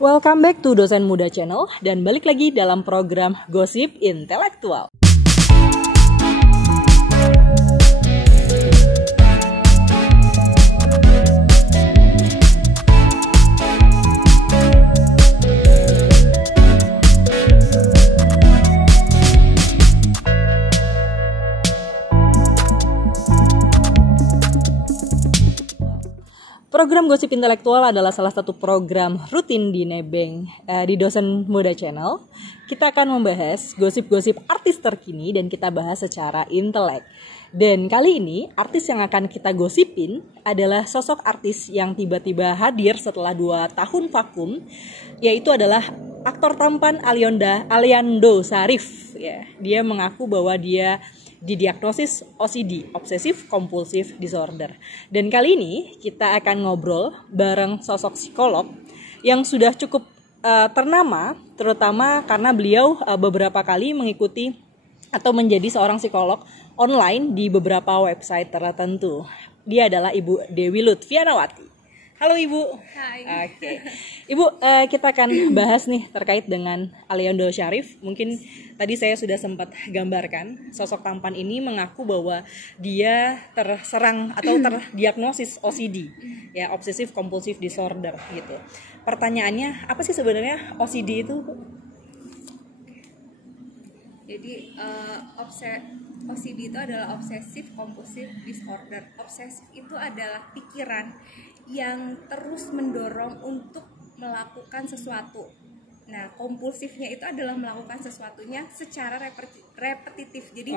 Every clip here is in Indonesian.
Welcome back to Dosen Muda Channel dan balik lagi dalam program Gosip Intelektual. Program Gosip Intelektual adalah salah satu program rutin di Nebeng di Dosen Muda Channel. Kita akan membahas gosip-gosip artis terkini dan kita bahas secara intelek. Dan kali ini artis yang akan kita gosipin adalah sosok artis yang tiba-tiba hadir setelah 2 tahun vakum, yaitu adalah aktor tampan Aliando Syarif. Ya, dia mengaku bahwa dia didiagnosis OCD, Obsessive Compulsive Disorder. Dan kali ini kita akan ngobrol bareng sosok psikolog yang sudah cukup ternama, terutama karena beliau beberapa kali mengikuti atau menjadi seorang psikolog online di beberapa website tertentu. Dia adalah Ibu Dewi Lutfianawati. Halo Ibu. Hai. Oke. Ibu, kita akan bahas nih terkait dengan Aliando Syarif. Mungkin tadi saya sudah sempat gambarkan sosok tampan ini mengaku bahwa dia terserang atau terdiagnosis OCD, ya, Obsessive Compulsive Disorder gitu. Pertanyaannya, apa sih sebenarnya OCD itu? Jadi OCD itu adalah Obsessive Compulsive Disorder. Obsesif itu adalah pikiran yang terus mendorong untuk melakukan sesuatu. Nah, kompulsifnya itu adalah melakukan sesuatunya secara repetitif. Jadi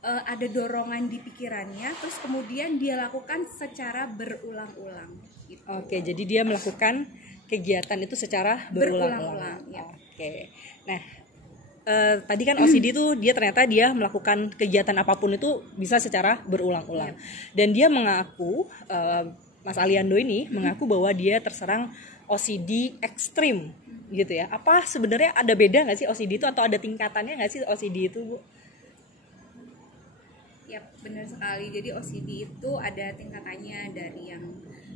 ada dorongan di pikirannya, terus kemudian dia lakukan secara berulang-ulang. Gitu. Oke, jadi dia melakukan kegiatan itu secara berulang-ulang. Ya. Oke. Nah, tadi kan OCD itu dia ternyata dia melakukan kegiatan apapun itu bisa secara berulang-ulang. Dan dia mengaku Mas Aliando ini mengaku bahwa dia terserang OCD ekstrim gitu ya. Apa sebenarnya ada beda nggak sih OCD itu atau ada tingkatannya nggak sih OCD itu, Bu? Ya, benar sekali. Jadi OCD itu ada tingkatannya dari yang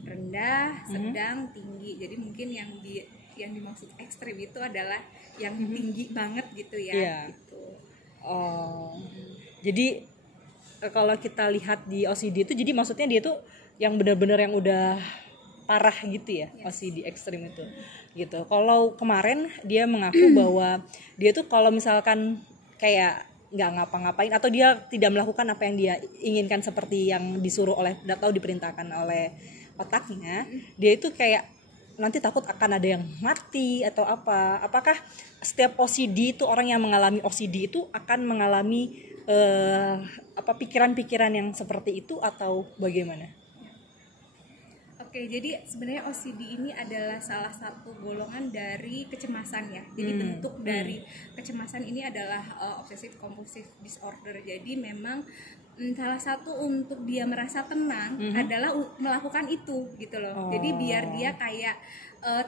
rendah, sedang, tinggi. Jadi mungkin yang dimaksud ekstrim itu adalah yang tinggi banget gitu ya. Yeah. Gitu. Oh. Jadi kalau kita lihat di OCD itu jadi maksudnya dia tuh yang benar-benar yang udah parah gitu ya, OCD ekstrim itu gitu. Kalau kemarin dia mengaku bahwa dia tuh kalau misalkan kayak nggak ngapa-ngapain atau dia tidak melakukan apa yang dia inginkan seperti yang disuruh oleh atau diperintahkan oleh otaknya, dia itu kayak nanti takut akan ada yang mati atau apa. Apakah setiap OCD itu orang yang mengalami OCD itu akan mengalami pikiran-pikiran yang seperti itu atau bagaimana? Oke, jadi sebenarnya OCD ini adalah salah satu golongan dari kecemasan ya. Jadi bentuk dari kecemasan ini adalah Obsessive Compulsive Disorder. Jadi memang salah satu untuk dia merasa tenang adalah melakukan itu gitu loh. Jadi biar dia kayak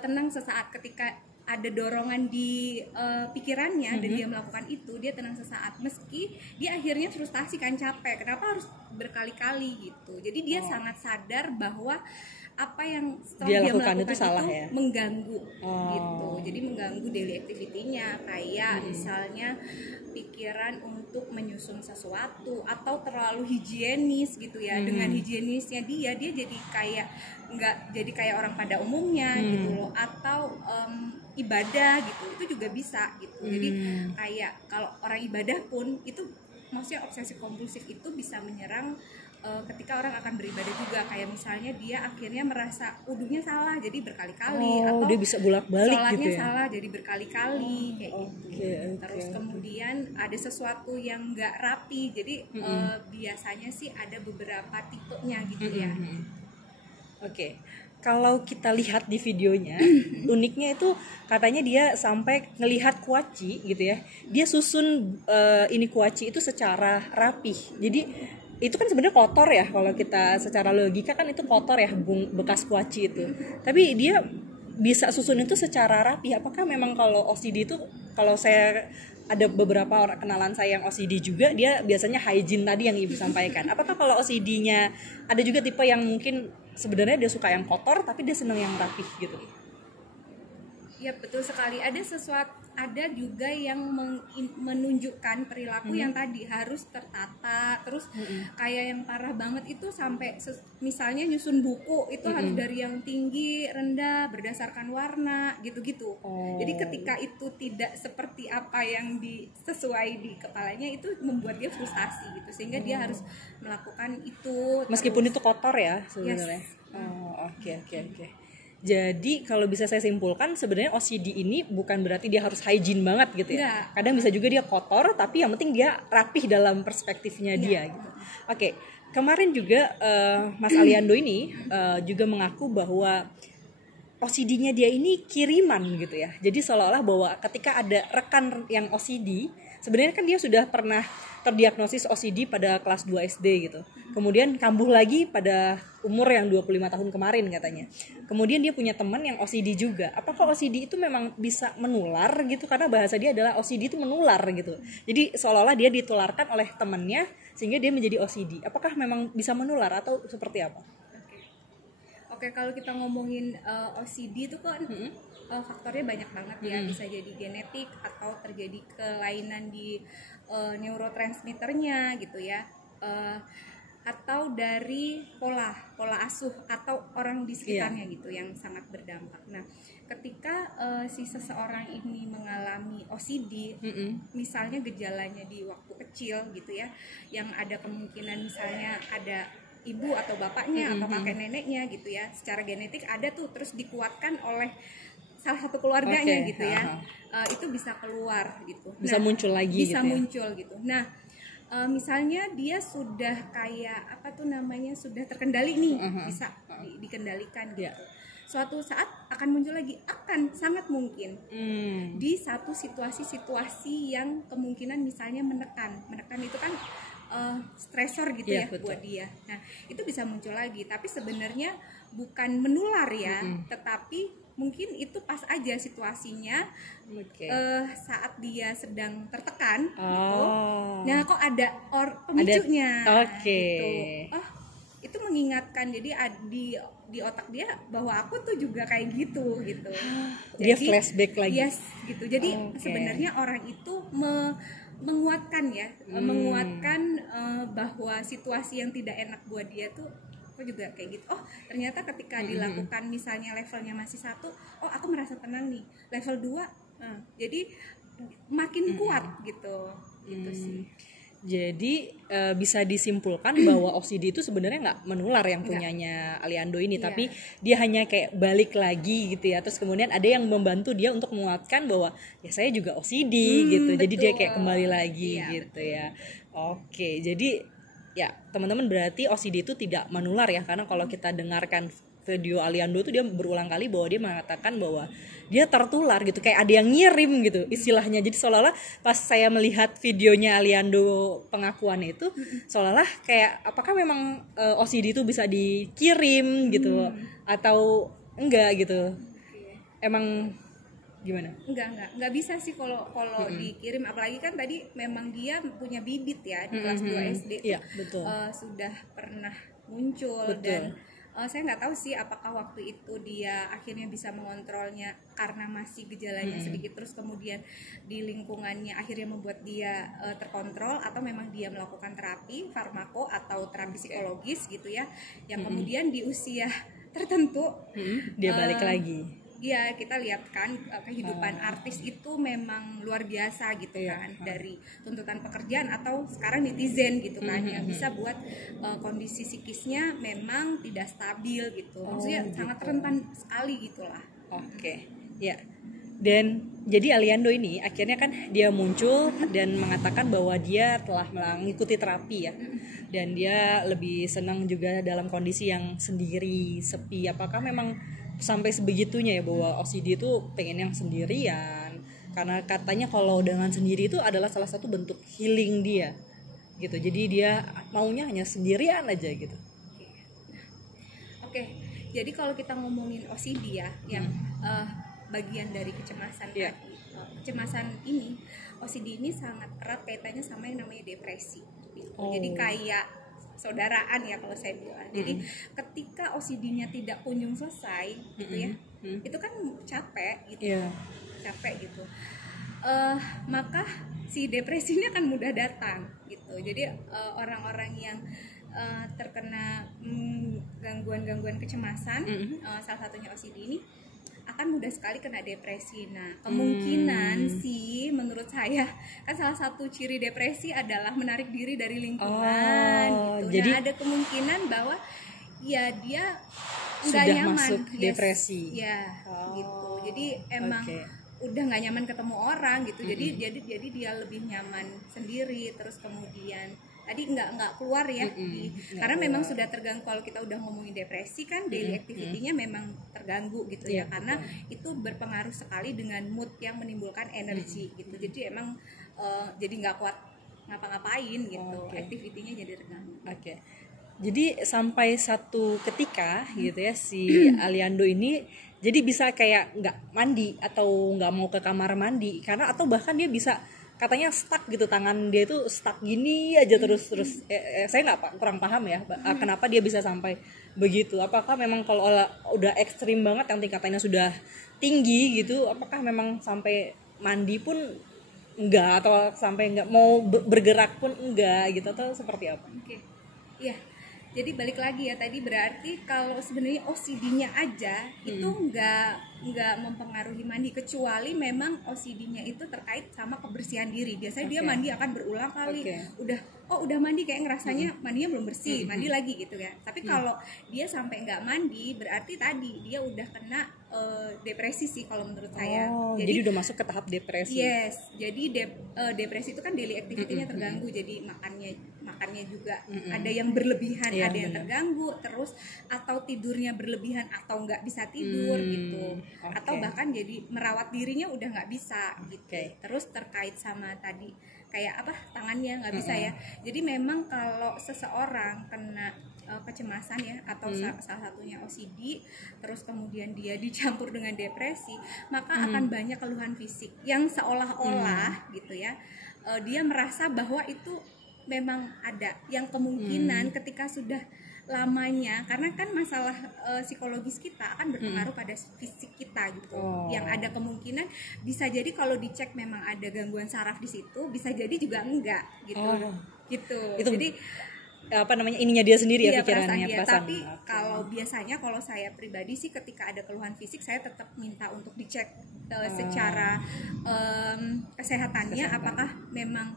tenang sesaat ketika ada dorongan di pikirannya dan dia melakukan itu, dia tenang sesaat meski dia akhirnya frustasi kan, capek. Kenapa harus berkali-kali gitu. Jadi dia sangat sadar bahwa apa yang setelah dia melakukan itu salah ya? Mengganggu gitu. Jadi mengganggu daily activity-nya kayak misalnya pikiran untuk menyusun sesuatu atau terlalu higienis gitu ya. Dengan higienisnya dia jadi kayak nggak jadi kayak orang pada umumnya gitu loh, atau ibadah gitu itu juga bisa gitu. Jadi kayak kalau orang ibadah pun itu maksudnya obsesif kompulsif itu bisa menyerang ketika orang akan beribadah juga, kayak misalnya dia akhirnya merasa wudunya salah jadi berkali-kali, atau dia bisa bolak-balik sholatnya gitu ya? salah jadi berkali-kali kayak gitu. Terus kemudian ada sesuatu yang nggak rapi, jadi biasanya sih ada beberapa tipenya gitu ya. Oke. Kalau kita lihat di videonya, uniknya itu katanya dia sampai ngelihat kuaci gitu ya. Dia susun ini kuaci itu secara rapih. Jadi itu kan sebenarnya kotor ya, kalau kita secara logika kan itu kotor ya, bekas kuaci itu. Tapi dia bisa susun itu secara rapi. Apakah memang kalau OCD itu, kalau saya ada beberapa orang kenalan saya yang OCD juga, dia biasanya hygiene tadi yang Ibu sampaikan. Apakah kalau OCD-nya ada juga tipe yang mungkin sebenarnya dia suka yang kotor tapi dia senang yang rapih gitu? Ya betul sekali. Ada juga yang menunjukkan perilaku yang tadi harus tertata, terus kayak yang parah banget itu sampai misalnya nyusun buku itu harus dari yang tinggi, rendah, berdasarkan warna, gitu-gitu. Jadi ketika itu tidak seperti apa yang sesuai di kepalanya, itu membuat dia frustasi gitu, sehingga dia harus melakukan itu. Meskipun itu kotor ya sebenarnya. Yes. Oke. Jadi kalau bisa saya simpulkan sebenarnya OCD ini bukan berarti dia harus hygiene banget gitu ya. Enggak. Kadang bisa juga dia kotor tapi yang penting dia rapih dalam perspektifnya dia gitu. Oke. Kemarin juga Mas Aliando ini juga mengaku bahwa OCD-nya dia ini kiriman gitu ya. Jadi seolah-olah bahwa ketika ada rekan yang OCD, sebenarnya kan dia sudah pernah terdiagnosis OCD pada kelas 2 SD gitu. Kemudian kambuh lagi pada umur yang 25 tahun kemarin katanya. Kemudian dia punya teman yang OCD juga. Apakah OCD itu memang bisa menular gitu? Karena bahasa dia adalah OCD itu menular gitu. Jadi seolah-olah dia ditularkan oleh temannya sehingga dia menjadi OCD. Apakah memang bisa menular atau seperti apa? Oke, kalau kita ngomongin OCD itu kan faktornya banyak banget ya. Bisa jadi genetik atau terjadi kelainan di neurotransmitternya gitu ya, atau dari pola asuh atau orang di sekitarnya gitu yang sangat berdampak. Nah, ketika si seseorang ini mengalami OCD, misalnya gejalanya di waktu kecil gitu ya, yang ada kemungkinan misalnya ada ibu atau bapaknya atau kakek neneknya gitu ya, secara genetik ada tuh, terus dikuatkan oleh salah satu keluarganya gitu ya, itu bisa keluar gitu, bisa muncul lagi bisa gitu ya? muncul gitu. Nah, misalnya dia sudah kayak sudah terkendali nih, bisa dikendalikan gitu, suatu saat akan muncul lagi, akan sangat mungkin di satu situasi yang kemungkinan misalnya menekan itu kan stresor gitu ya buat dia. Nah, itu bisa muncul lagi, tapi sebenarnya bukan menular ya, tetapi mungkin itu pas aja situasinya, saat dia sedang tertekan gitu. Nah, kok ada pemicunya gitu. Itu mengingatkan, jadi di otak dia bahwa aku tuh juga kayak gitu. Dia flashback lagi. Yes, gitu. Jadi sebenarnya orang itu menguatkan bahwa situasi yang tidak enak buat dia tuh aku juga kayak gitu. Oh, ternyata ketika dilakukan misalnya levelnya masih 1, oh aku merasa tenang nih. Level 2, jadi makin kuat gitu sih. Jadi bisa disimpulkan bahwa OCD itu sebenarnya nggak menular yang punyanya Aliando ini, tapi dia hanya kayak balik lagi gitu ya. Terus kemudian ada yang membantu dia untuk menguatkan bahwa ya saya juga OCD gitu. Jadi dia kayak kembali lagi gitu ya. Oke, jadi ya teman-teman berarti OCD itu tidak menular ya, karena kalau kita dengarkan video Aliando itu dia berulang kali bahwa dia mengatakan bahwa dia tertular gitu, kayak ada yang ngirim gitu istilahnya. Jadi seolah-olah pas saya melihat videonya Aliando pengakuan itu, seolah-olah kayak apakah memang OCD itu bisa dikirim gitu atau enggak gitu. Emang gimana? Enggak bisa sih kalau dikirim, apalagi kan tadi memang dia punya bibit ya di kelas 2 SD. Iya, betul. Sudah pernah muncul. Dan saya nggak tahu sih apakah waktu itu dia akhirnya bisa mengontrolnya karena masih gejalanya sedikit, terus kemudian di lingkungannya akhirnya membuat dia terkontrol, atau memang dia melakukan terapi farmako atau terapi psikologis gitu ya, yang kemudian di usia tertentu dia balik lagi. Ya, kita lihat kan kehidupan artis itu memang luar biasa gitu kan, dari tuntutan pekerjaan atau sekarang netizen gitu kan, yang bisa buat kondisi psikisnya memang tidak stabil gitu, maksudnya sangat rentan sekali gitulah. Oke, ya. Dan jadi Aliando ini akhirnya kan dia muncul dan mengatakan bahwa dia telah mengikuti terapi ya, dan dia lebih senang juga dalam kondisi yang sendiri, sepi. Apakah memang sampai sebegitunya ya bahwa OCD itu pengen yang sendirian, karena katanya kalau dengan sendiri itu adalah salah satu bentuk healing dia gitu, jadi dia maunya hanya sendirian aja gitu. Oke, jadi kalau kita ngomongin OCD ya, yang bagian dari kecemasan tadi, kecemasan OCD ini sangat erat kaitannya sama yang namanya depresi gitu. Jadi kayak saudaraan ya kalau saya bilang. Jadi ketika OCD-nya tidak kunjung selesai gitu ya, itu kan capek gitu, capek gitu. Maka si depresi ini akan mudah datang gitu. Jadi orang-orang yang terkena gangguan-gangguan kecemasan, salah satunya OCD ini akan mudah sekali kena depresi. Nah, kemungkinan sih menurut saya kan salah satu ciri depresi adalah menarik diri dari lingkungan gitu. Jadi nah, ada kemungkinan bahwa ya dia nggak sudah nyaman masuk depresi. ya gitu. Jadi emang udah nggak nyaman ketemu orang gitu. Jadi dia lebih nyaman sendiri. Terus kemudian tadi nggak keluar ya karena memang sudah terganggu. Kalau kita udah ngomongin depresi kan daily activity-nya memang terganggu gitu ya, karena itu berpengaruh sekali dengan mood yang menimbulkan energi gitu. Jadi emang jadi nggak kuat ngapa-ngapain gitu, activity-nya jadi terganggu. Jadi sampai satu ketika gitu ya si Aliando ini jadi bisa kayak nggak mandi atau nggak mau ke kamar mandi karena, atau bahkan dia bisa katanya stuck gitu, tangan dia itu stuck gini aja terus. Saya kurang paham ya kenapa dia bisa sampai begitu. Apakah memang kalau udah ekstrim banget yang tingkatannya sudah tinggi gitu, apakah memang sampai mandi pun enggak, atau sampai enggak mau bergerak pun enggak gitu, atau seperti apa? Iya. Jadi balik lagi ya tadi, berarti kalau sebenarnya OCD-nya aja itu nggak mempengaruhi mandi, kecuali memang OCD-nya itu terkait sama kebersihan diri. Biasanya dia mandi akan berulang kali. Udah mandi kayak ngerasanya mandinya belum bersih, mandi lagi gitu ya. Tapi kalau dia sampai nggak mandi, berarti tadi dia udah kena depresi sih kalau menurut saya. Jadi udah masuk ke tahap depresi. Yes. Jadi depresi itu kan daily activity-nya terganggu. Jadi makannya juga ada yang berlebihan, ada yang terganggu, terus atau tidurnya berlebihan atau nggak bisa tidur gitu, atau bahkan jadi merawat dirinya udah nggak bisa gitu. Terus terkait sama tadi kayak apa, tangannya nggak bisa ya. Jadi memang kalau seseorang kena kecemasan ya, atau salah satunya OCD, terus kemudian dia dicampur dengan depresi, maka akan banyak keluhan fisik yang seolah-olah gitu ya, dia merasa bahwa itu memang ada, yang kemungkinan ketika sudah lamanya, karena kan masalah psikologis kita akan berpengaruh pada fisik kita gitu. Yang ada kemungkinan bisa jadi kalau dicek memang ada gangguan saraf di situ, bisa jadi juga enggak gitu. Gitu. Itu jadi apa namanya, ininya dia sendiri ya, pikirannya, perasaan. Tapi kalau biasanya kalau saya pribadi sih ketika ada keluhan fisik saya tetap minta untuk dicek secara kesehatannya, apakah memang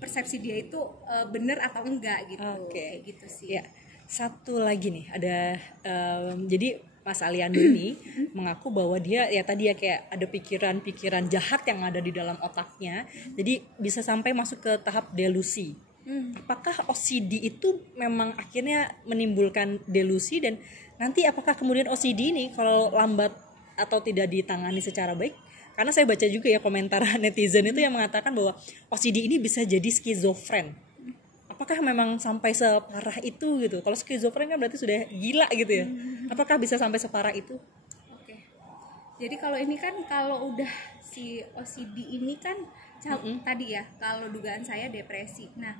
persepsi dia itu benar atau enggak gitu. Kayak gitu sih. Ya. Satu lagi nih, ada jadi Mas Aliando ini mengaku bahwa dia ya tadi ya kayak ada pikiran-pikiran jahat yang ada di dalam otaknya, jadi bisa sampai masuk ke tahap delusi. Apakah OCD itu memang akhirnya menimbulkan delusi, dan nanti apakah kemudian OCD ini kalau lambat atau tidak ditangani secara baik? Karena saya baca juga ya komentar netizen itu yang mengatakan bahwa OCD ini bisa jadi skizofren. Apakah memang sampai separah itu gitu? Kalau skizofren kan berarti sudah gila gitu ya. Apakah bisa sampai separah itu? Jadi kalau ini kan, kalau udah si OCD ini kan tadi ya, kalau dugaan saya depresi. Nah,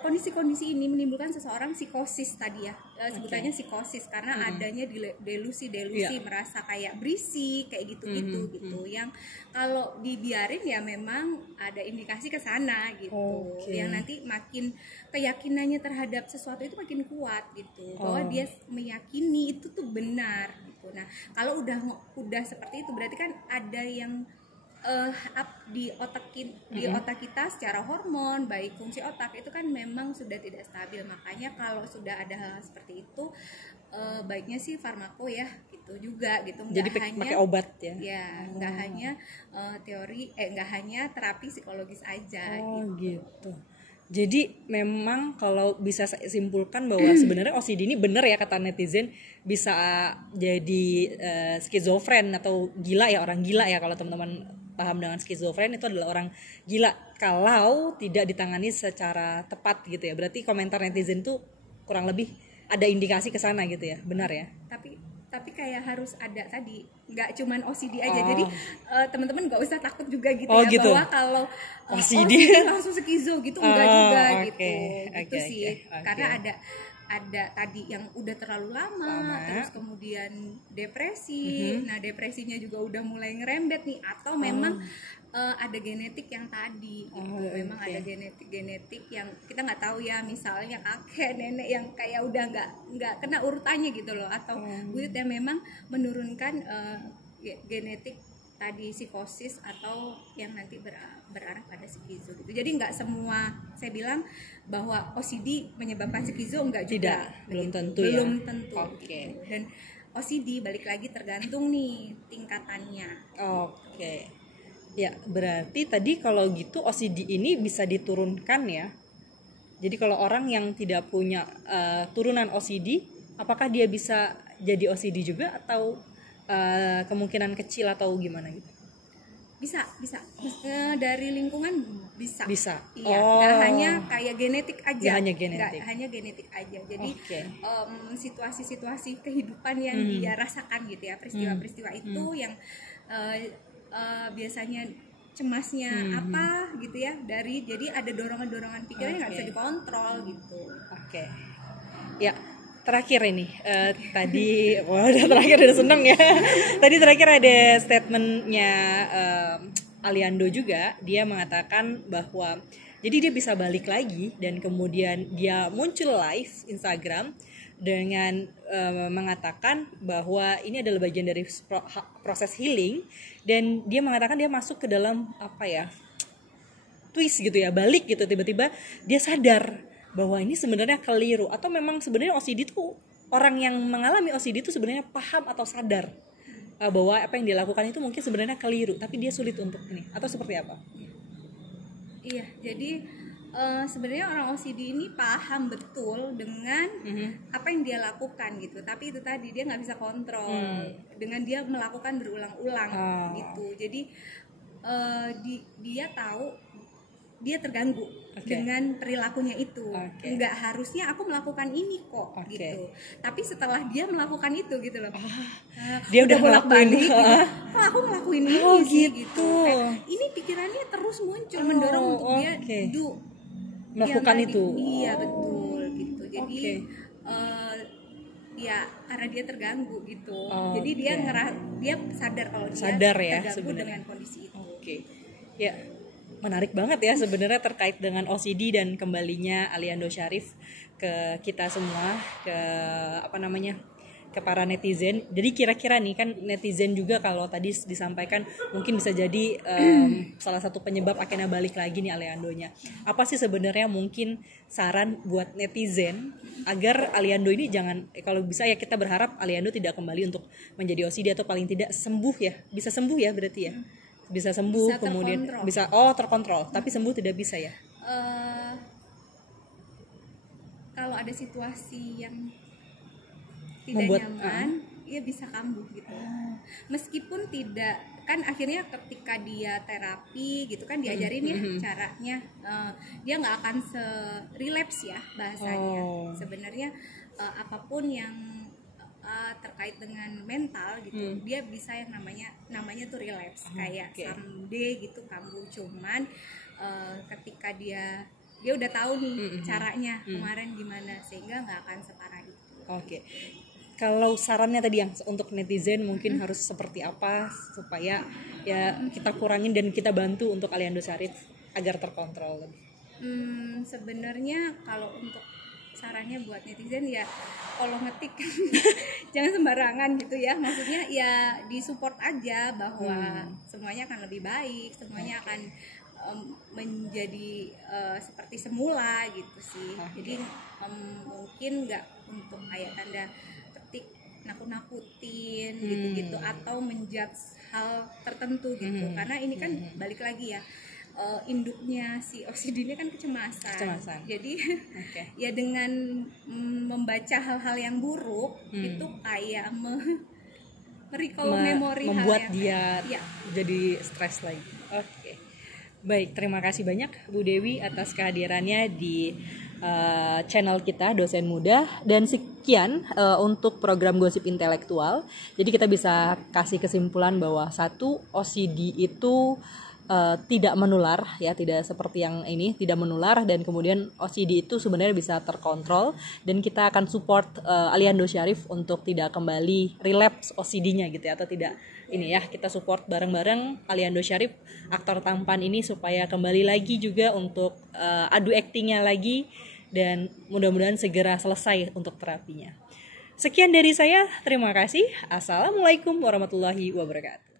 kondisi-kondisi ini menimbulkan seseorang psikosis tadi ya, sebutannya psikosis karena adanya delusi, merasa kayak berisik kayak gitu-gitu gitu. Yang kalau dibiarin ya memang ada indikasi ke sana gitu. Yang nanti makin keyakinannya terhadap sesuatu itu makin kuat gitu, bahwa dia meyakini itu tuh benar gitu. Nah, kalau udah seperti itu berarti kan ada yang di otak kita secara hormon, baik fungsi otak itu kan memang sudah tidak stabil. Makanya kalau sudah ada hal seperti itu, baiknya sih farmako ya gitu juga gitu. Jadi pakai obat ya? Ya, nggak hanya nggak hanya terapi psikologis aja gitu. Jadi memang kalau bisa saya simpulkan bahwa sebenarnya OCD ini benar ya kata netizen, bisa jadi skizofren atau gila ya, orang gila ya. Kalau teman-teman paham dengan skizofren, itu adalah orang gila kalau tidak ditangani secara tepat gitu ya. Berarti komentar netizen itu kurang lebih ada indikasi ke sana gitu ya, benar ya? Tapi tapi kayak harus ada tadi, nggak cuman OCD aja. Oh. Jadi teman-teman nggak usah takut juga gitu Oh, ya, gitu. bahwa kalau OCD. langsung skizo gitu, enggak juga gitu. Gitu Oke, sih. oke. Karena ada tadi yang udah terlalu lama, terus kemudian depresi. Nah, depresinya juga udah mulai ngerembet nih, atau memang ada genetik yang tadi gitu. Memang ada genetik yang kita nggak tahu ya, misalnya kakek nenek yang kayak udah nggak kena urutannya gitu loh, atau buyut yang memang menurunkan genetik tadi psikosis, atau yang nanti berarah pada skizo gitu. Jadi nggak semua, saya bilang bahwa OCD menyebabkan skizo, enggak juga. Tidak, belum tentu belum ya. tentu. Oke. Gitu. Dan OCD balik lagi tergantung nih tingkatannya. Oke. Ya, berarti tadi kalau gitu OCD ini bisa diturunkan ya. Jadi kalau orang yang tidak punya turunan OCD, apakah dia bisa jadi OCD juga, atau kemungkinan kecil atau gimana gitu? Bisa. Dari lingkungan bisa. Iya, nggak hanya kayak genetik aja. Nggak hanya genetik. Nggak hanya genetik aja. Jadi situasi-situasi kehidupan yang dia rasakan gitu ya, peristiwa-peristiwa itu yang biasanya cemasnya apa gitu ya, jadi ada dorongan-dorongan pikiran yang nggak bisa dikontrol gitu. Oke. Ya, terakhir ini tadi udah terakhir, udah seneng ya. Tadi terakhir ada statementnya Aliando juga, dia mengatakan bahwa jadi dia bisa balik lagi, dan kemudian dia muncul live Instagram dengan mengatakan bahwa ini adalah bagian dari proses healing, dan dia mengatakan dia masuk ke dalam twist gitu ya, balik gitu, tiba-tiba dia sadar bahwa ini sebenarnya keliru, atau memang sebenarnya OCD itu, orang yang mengalami OCD itu sebenarnya paham atau sadar bahwa apa yang dia lakukan itu mungkin sebenarnya keliru, tapi dia sulit untuk ini, atau seperti apa? Iya, jadi sebenarnya orang OCD ini paham betul dengan apa yang dia lakukan gitu, tapi itu tadi dia nggak bisa kontrol dengan dia melakukan berulang-ulang gitu. Jadi dia tahu dia terganggu dengan perilakunya itu. Nggak harusnya aku melakukan ini kok gitu. Tapi setelah dia melakukan itu gitu loh. Dia udah bolak-balik gitu. Kok aku ngelakuin ini sih gitu. Ini pikirannya terus muncul mendorong untuk dia melakukan itu. Iya, betul gitu. Jadi ya karena dia terganggu gitu. Jadi dia sadar kalau dia terganggu dengan kondisi itu. Ya, menarik banget ya sebenarnya terkait dengan OCD dan kembalinya Aliando Syarif ke kita semua, ke para netizen. Jadi kira-kira nih kan netizen juga kalau tadi disampaikan mungkin bisa jadi salah satu penyebab akhirnya balik lagi nih Aliandonya. Apa sih sebenarnya mungkin saran buat netizen agar Aliando ini jangan, kalau bisa ya kita berharap Aliando tidak kembali untuk menjadi OCD, atau paling tidak sembuh ya, bisa sembuh ya berarti ya. Bisa sembuh, bisa kemudian terkontrol. Bisa terkontrol, tapi sembuh tidak bisa ya. Kalau ada situasi yang tidak nyaman, ya bisa kambuh gitu. Meskipun tidak, kan akhirnya ketika dia terapi gitu kan diajarin ya caranya, dia nggak akan relapse ya bahasanya. Sebenarnya apapun yang terkait dengan mental gitu, dia bisa yang namanya tuh relapse, kayak someday gitu kambuh. Cuman ketika dia udah tahu nih caranya kemarin gimana, sehingga nggak akan separah itu. Kalau sarannya tadi yang untuk netizen mungkin harus seperti apa supaya ya kita kurangin dan kita bantu untuk Aliando Syarif agar terkontrol lebih? Sebenarnya kalau untuk sarannya buat netizen ya, kalau ngetik jangan sembarangan gitu ya, maksudnya ya disupport aja bahwa semuanya akan lebih baik, semuanya akan menjadi seperti semula gitu sih. Jadi mungkin nggak untuk kayak tanda petik nakut-nakutin gitu-gitu, atau menjudge hal tertentu gitu, karena ini kan balik lagi ya, induknya si OCD ini kan kecemasan. Jadi ya dengan membaca hal-hal yang buruk itu kayak recall memori, membuat dia jadi stres lagi. Baik, terima kasih banyak Bu Dewi atas kehadirannya di channel kita Dosen Muda. Dan sekian untuk program Gosip Intelektual. Jadi kita bisa kasih kesimpulan bahwa satu, OCD itu tidak menular ya, tidak seperti yang ini, tidak menular, dan kemudian OCD itu sebenarnya bisa terkontrol, dan kita akan support Aliando Syarif untuk tidak kembali relapse OCD-nya gitu ya, atau tidak ini ya, kita support bareng-bareng Aliando Syarif, aktor tampan ini, supaya kembali lagi juga untuk adu aktingnya lagi, dan mudah-mudahan segera selesai untuk terapinya. Sekian dari saya, terima kasih. Assalamualaikum warahmatullahi wabarakatuh.